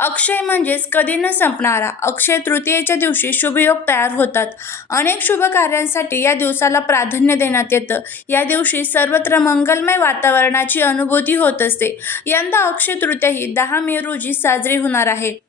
अक्षय म्हणजेच कधी न संपणारा अक्षय तृतीयेच्या दिवशी शुभयोग तयार होतात. अनेक शुभ कार्यांसाठी या दिवसाला प्राधान्य देण्यात येतं. या दिवशी सर्वत्र मंगलमय वातावरणाची अनुभूती होत असते. यंदा अक्षय तृतीया ही दहा मे रोजी साजरी होणार आहे.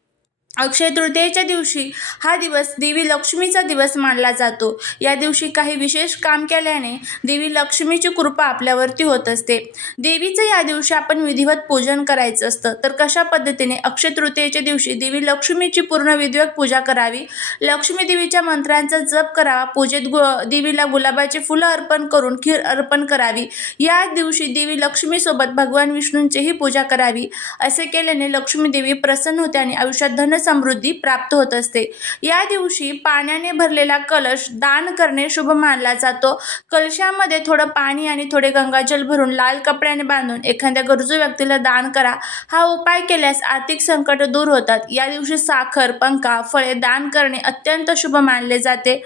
अक्षय तृतीयेच्या दिवशी हा दिवस देवी लक्ष्मीचा दिवस मानला जातो. या दिवशी काही विशेष काम केल्याने देवी लक्ष्मीची कृपा आपल्यावरती होत असते. देवीचं या दिवशी आपण विधिवत पूजन करायचं असतं. तर कशा पद्धतीने अक्षय तृतीयेच्या दिवशी देवी लक्ष्मीची पूर्ण विधिवत पूजा करावी? लक्ष्मी देवीच्या मंत्रांचा जप करावा. पूजेत गु देवीला गुलाबाची फुलं अर्पण करून खीर अर्पण करावी. या दिवशी देवी लक्ष्मीसोबत भगवान विष्णूंचीही पूजा करावी. असे केल्याने लक्ष्मी देवी प्रसन्न होते आणि आयुष्यात धन समृद्धी प्राप्त होत असते. या दिवशी पाण्याने भरलेला कलश दान करणे शुभ मानला जातो. कलशामध्ये थोडं पाणी आणि थोडे गंगाजल भरून लाल कपड्याने बांधून एखाद्या गरजू व्यक्तीला दान करा. हा उपाय केल्यास आर्थिक संकट दूर होतात. या दिवशी साखर पंखा फळे दान करणे अत्यंत शुभ मानले जाते.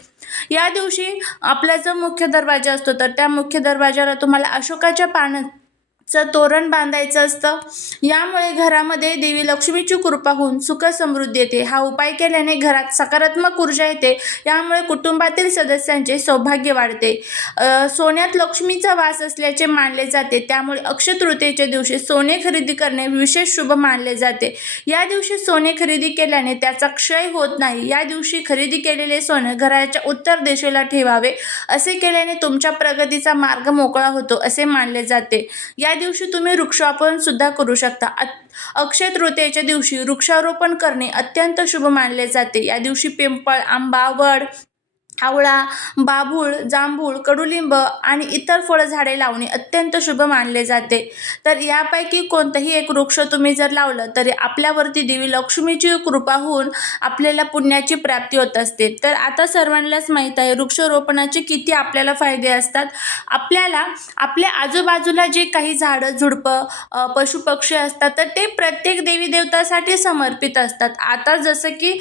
या दिवशी आपला जो मुख्य दरवाजा असतो तर त्या मुख्य दरवाजाला तुम्हाला अशोकाच्या पान चं तोरण बांधायचं असतं. यामुळे घरामध्ये देवी लक्ष्मीची कृपा होऊन सुख समृद्धी येते. हा उपाय केल्याने घरात सकारात्मक ऊर्जा येते. यामुळे कुटुंबातील सदस्यांचे सौभाग्य वाढते. सोन्यात लक्ष्मीचा वास असल्याचे मानले जाते. त्यामुळे अक्षय तृतीयेच्या दिवशी सोने खरेदी करणे विशेष शुभ मानले जाते. या दिवशी सोने खरेदी केल्याने त्याचा क्षय होत नाही. या दिवशी खरेदी केलेले सोनं घराच्या उत्तर दिशेला ठेवावे. असे केल्याने तुमच्या प्रगतीचा मार्ग मोकळा होतो असे मानले जाते. या दिवशी तुम्ही वृक्षारोपण सुद्धा करू शकता. अत- अक्षय तृतीयेच्या दिवशी वृक्षारोपण करणे अत्यंत शुभ मानले जाते. या दिवशी पिंपळ आंबा वड आवळा बाभूळ जांभूळ कडुलिंब आणि इतर फळझाडे लावणे अत्यंत शुभ मानले जाते. तर यापैकी कोणतंही एक वृक्ष तुम्ही जर लावलं तरी आपल्यावरती देवी लक्ष्मीची कृपा होऊन आपल्याला पुण्याची प्राप्ती होत असते. तर आता सर्वांनाच माहीत आहे वृक्षारोपणाचे किती आपल्याला फायदे असतात. आपल्याला आपल्या आजूबाजूला जे काही झाडं झुडपं पशुपक्षी असतात तर ते प्रत्येक देवी देवतासाठी समर्पित असतात. आता जसं की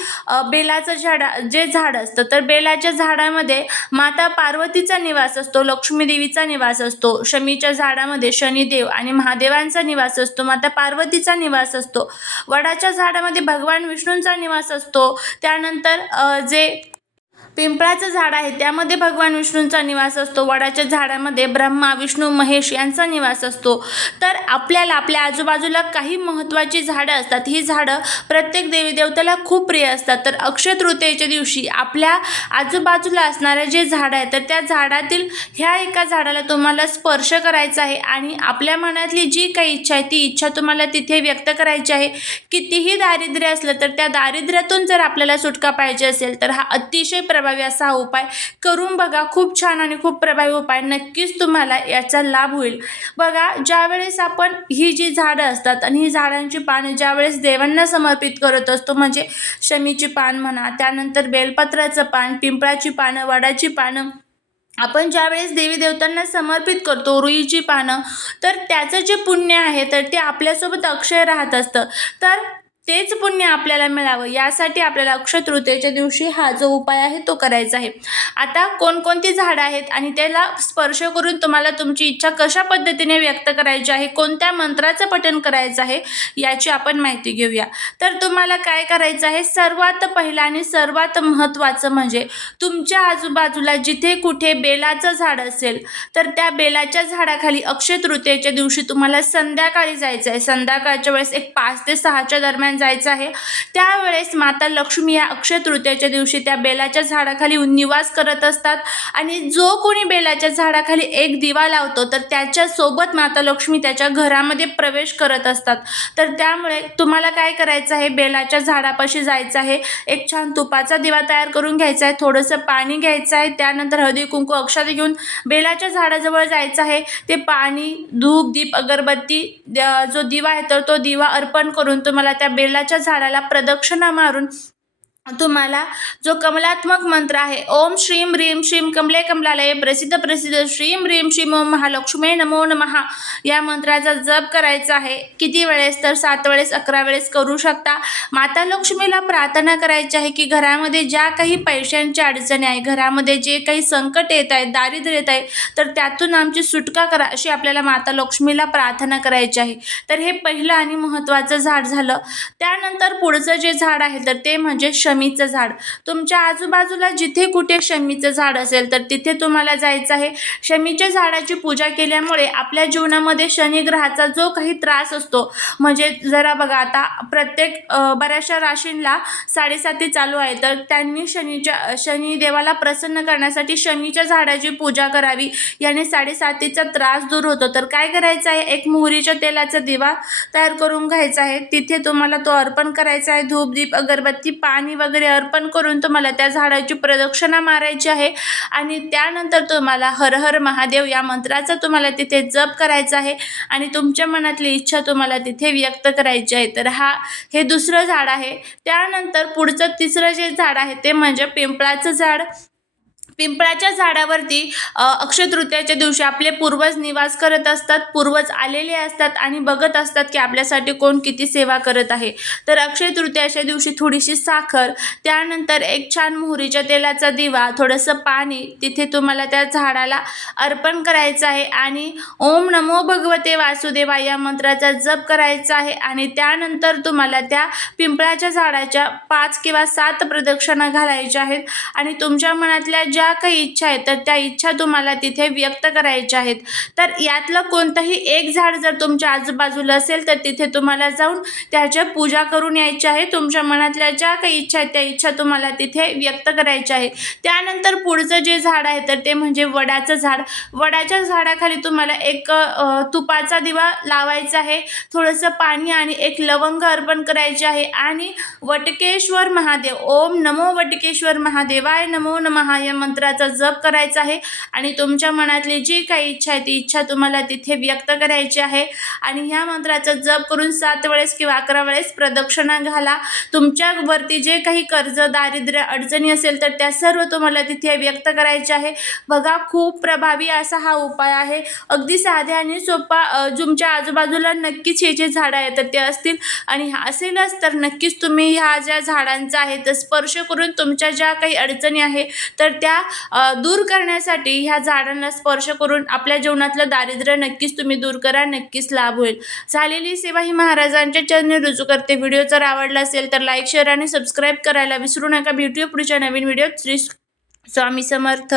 बेलाचं झाड जे झाड असतं तर बेलाच्या झाडामध्ये माता पार्वतीचा निवास असतो लक्ष्मी देवीचा निवास असतो शमीच्या झाडामध्ये शनिदेव आणि महादेवांचा निवास असतो माता पार्वतीचा निवास असतो. वडाच्या झाडामध्ये भगवान विष्णूंचा निवास असतो. त्यानंतर जे पिंपळाचं झाड आहे. त्यामध्ये भगवान विष्णूंचा निवास असतो. वडाच्या झाडामध्ये ब्रह्मा विष्णू महेश यांचा निवास असतो. तर आपल्याला आपल्या आजूबाजूला काही महत्त्वाची झाडं असतात. ही झाडं प्रत्येक देवी देवतेला खूप प्रिय असतात. तर अक्षय तृतीयेच्या दिवशी आपल्या आजूबाजूला असणारे जे झाडं आहेत तर त्या झाडातील ह्या एका झाडाला तुम्हाला स्पर्श करायचा आहे आणि आपल्या मनातली जी काही इच्छा आहे ती इच्छा तुम्हाला तिथे व्यक्त करायची आहे. कितीही दारिद्र्य असलं तर त्या दारिद्र्यातून जर आपल्याला सुटका पाहिजे असेल तर हा अतिशय प्रभावी असा हा उपाय करून बघा. खूप छान आणि खूप प्रभावी उपाय. नक्कीच तुम्हाला याचा लाभ होईल. बघा ज्यावेळेस आपण ही जी झाडं असतात आणि ही झाडांची पाने ज्यावेळेस देवांना समर्पित करत असतो म्हणजे शमीची पान म्हणा त्यानंतर बेलपत्राचं पान पिंपळाची पानं वडाची पानं आपण ज्यावेळेस देवी देवतांना समर्पित करतो रुईची पानं तर त्याचं जे पुण्य आहे तर ते आपल्यासोबत अक्षय राहत असतं. तर तेच पुण्य आपल्याला मिळावं. यासाठी आपल्याला अक्षय तृतीयेच्या दिवशी हा जो उपाय आहे तो करायचा आहे. आता कोणकोणती झाडं आहेत आणि त्याला स्पर्श करून तुम्हाला तुमची इच्छा कशा पद्धतीने व्यक्त करायची आहे कोणत्या मंत्राचं पठण करायचं आहे याची आपण माहिती घेऊया. तर तुम्हाला काय करायचं आहे सर्वात पहिलं आणि सर्वात महत्त्वाचं म्हणजे तुमच्या आजूबाजूला जिथे कुठे बेलाचं झाड असेल तर त्या बेलाच्या झाडाखाली अक्षय तृतीयेच्या दिवशी तुम्हाला संध्याकाळी जायचं आहे. संध्याकाळच्या वेळेस एक पाच ते सहाच्या दरम्यान जायचं आहे. त्यावेळेस माता लक्ष्मी या अक्षय तृतीयेच्या दिवशी त्या बेलाच्या झाडाखाली निवास करत असतात. आणि जो कोणी बेलाच्या झाडाखाली एक दिवा लावतो तर त्याच्यासोबत माता लक्ष्मी त्याच्या घरामध्ये प्रवेश करत असतात. तर त्यामुळे तुम्हाला काय करायचं आहे? बेलाच्या झाडापाशी जायचं आहे. एक छान तुपाचा दिवा तयार करून घ्यायचा आहे. थोडंसं पाणी घ्यायचं आहे. त्यानंतर हळदी कुंकू अक्षता घेऊन बेलाच्या झाडाजवळ जायचं आहे. ते पाणी धूप दीप अगरबत्ती जो दिवा आहे तर तो दिवा अर्पण करून तुम्हाला त्या बेलाच्या झाडाला प्रदक्षिणा मारून तुम्हाला जो कमलात्मक मंत्र आहे ओम श्रीम ह्रीम श्रीम कमले कमलालय प्रसिद्ध प्रसिद्ध श्रीम ह्रीम श्रीम ओम महालक्ष्मी नमो नमहा या मंत्राचा जप करायचा आहे. किती वेळेस तर सात वेळेस अकरा वेळेस करू शकता. माता लक्ष्मीला प्रार्थना करायची आहे की घरामध्ये ज्या काही पैशांच्या अडचणी आहे घरामध्ये जे काही संकट येत आहेत दारिद्र्य येत आहे तर त्यातून आमची सुटका करा अशी आपल्याला माता लक्ष्मीला प्रार्थना करायची आहे. तर हे पहिलं आणि महत्त्वाचं झाड झालं. त्यानंतर पुढचं जे झाड आहे तर ते म्हणजे शमीचं झाड. तुमच्या आजूबाजूला जिथे कुठे शमीचं झाड असेल तर तिथे तुम्हाला जायचं आहे. शमीच्या झाडाची पूजा केल्यामुळे आपल्या जीवनामध्ये शनिग्रहाचा जो काही त्रास असतो म्हणजे जरा बघा आता प्रत्येक बऱ्याचशा राशींला साडेसाती चालू आहे तर त्यांनी शनीच्या शनिदेवाला प्रसन्न करण्यासाठी शमीच्या झाडाची पूजा करावी. याने साडेसातीचा त्रास दूर होतो. तर काय करायचं आहे? एक मोहरीच्या तेलाचा दिवा तयार करून घ्यायचा आहे. तिथे तुम्हाला तो अर्पण करायचा आहे. धूप दीप अगरबत्ती पाणी वगैरे अर्पण करून तुम्हाला त्या झाडाची प्रदक्षिणा मारायची आहे. आणि त्यानंतर तुम्हाला हर हर महादेव या मंत्राचा तुम्हाला तिथे जप करायचा आहे. आणि तुमच्या मनातली इच्छा तुम्हाला तिथे व्यक्त करायची आहे. तर हा हे दुसरं झाड आहे. त्यानंतर पुढचं तिसरं जे झाड आहे ते म्हणजे पिंपळाचं झाड. पिंपळाच्या झाडावरती अक्षयतृतीयाच्या दिवशी आपले पूर्वज निवास करत असतात पूर्वज आलेले असतात आणि बघत असतात की आपल्यासाठी कोण किती सेवा करत आहे. तर अक्षयतृतीयाच्या दिवशी थोडीशी साखर त्यानंतर एक छान मोहरीच्या तेलाचा दिवा थोडंसं पाणी तिथे तुम्हाला त्या झाडाला अर्पण करायचं आहे आणि ओम नमो भगवते वासुदेवा या मंत्राचा जप करायचा आहे आणि त्यानंतर तुम्हाला त्या पिंपळाच्या झाडाच्या पाच किंवा सात प्रदक्षिणा घालायच्या आहेत आणि तुमच्या मनातल्या ज्या काही इच्छा आहेत तर त्या इच्छा तुम्हाला तिथे व्यक्त करायच्या आहेत. तर यातलं कोणतंही एक झाड जर तुमच्या आजूबाजूला असेल तर तिथे तुम्हाला जाऊन त्याच्या पूजा करून यायची आहे. तुमच्या मनातल्या ज्या काही इच्छा आहेत त्या इच्छा तुम्हाला तिथे व्यक्त करायच्या आहे त्यानंतर पुढचं जे झाड आहे तर ते म्हणजे वडाचं झाड. वडाच्या झाडाखाली तुम्हाला एक तुपाचा दिवा लावायचा आहे. थोडंसं पाणी आणि एक लवंग अर्पण करायचे आहे. आणि वटकेश्वर महादेव ओम नमो वटकेश्वर महादेवाय नमो नमः या मंत्राचा जप करायचा आहे आणि तुमच्या मनातली जी काही इच्छा आहे ती इच्छा तुम्हाला तिथे व्यक्त करायची आहे. आणि ह्या मंत्राचा जप करून सात वेळेस किंवा अकरा वेळेस प्रदक्षिणा घाला. तुमच्यावरती जे काही कर्ज दारिद्र्य अडचणी असेल तर त्या सर्व तुम्हाला तिथे व्यक्त करायचे आहे. बघा खूप प्रभावी असा हा उपाय आहे. अगदी साध्या आणि सोपा तुमच्या आजूबाजूला नक्कीच हे जे झाडं आहेत तर ते असतील. आणि हा असेलच तर नक्कीच तुम्ही ह्या ज्या झाडांचा आहे तर स्पर्श करून तुमच्या ज्या काही अडचणी आहे तर त्या त्या दूर करण्यासाठी ह्या झाडांना स्पर्श करून आपल्या जीवनातलं दारिद्र्य नक्कीच तुम्ही दूर करा नक्कीच लाभ होईल. झालेली सेवा ही महाराजांच्या चरणी रुजू करते. व्हिडिओ जर आवडला असेल तर लाईक शेअर आणि सबस्क्राईब करायला विसरू नका. भेटूया पुढच्या नवीन व्हिडिओत. श्री स्वामी समर्थ.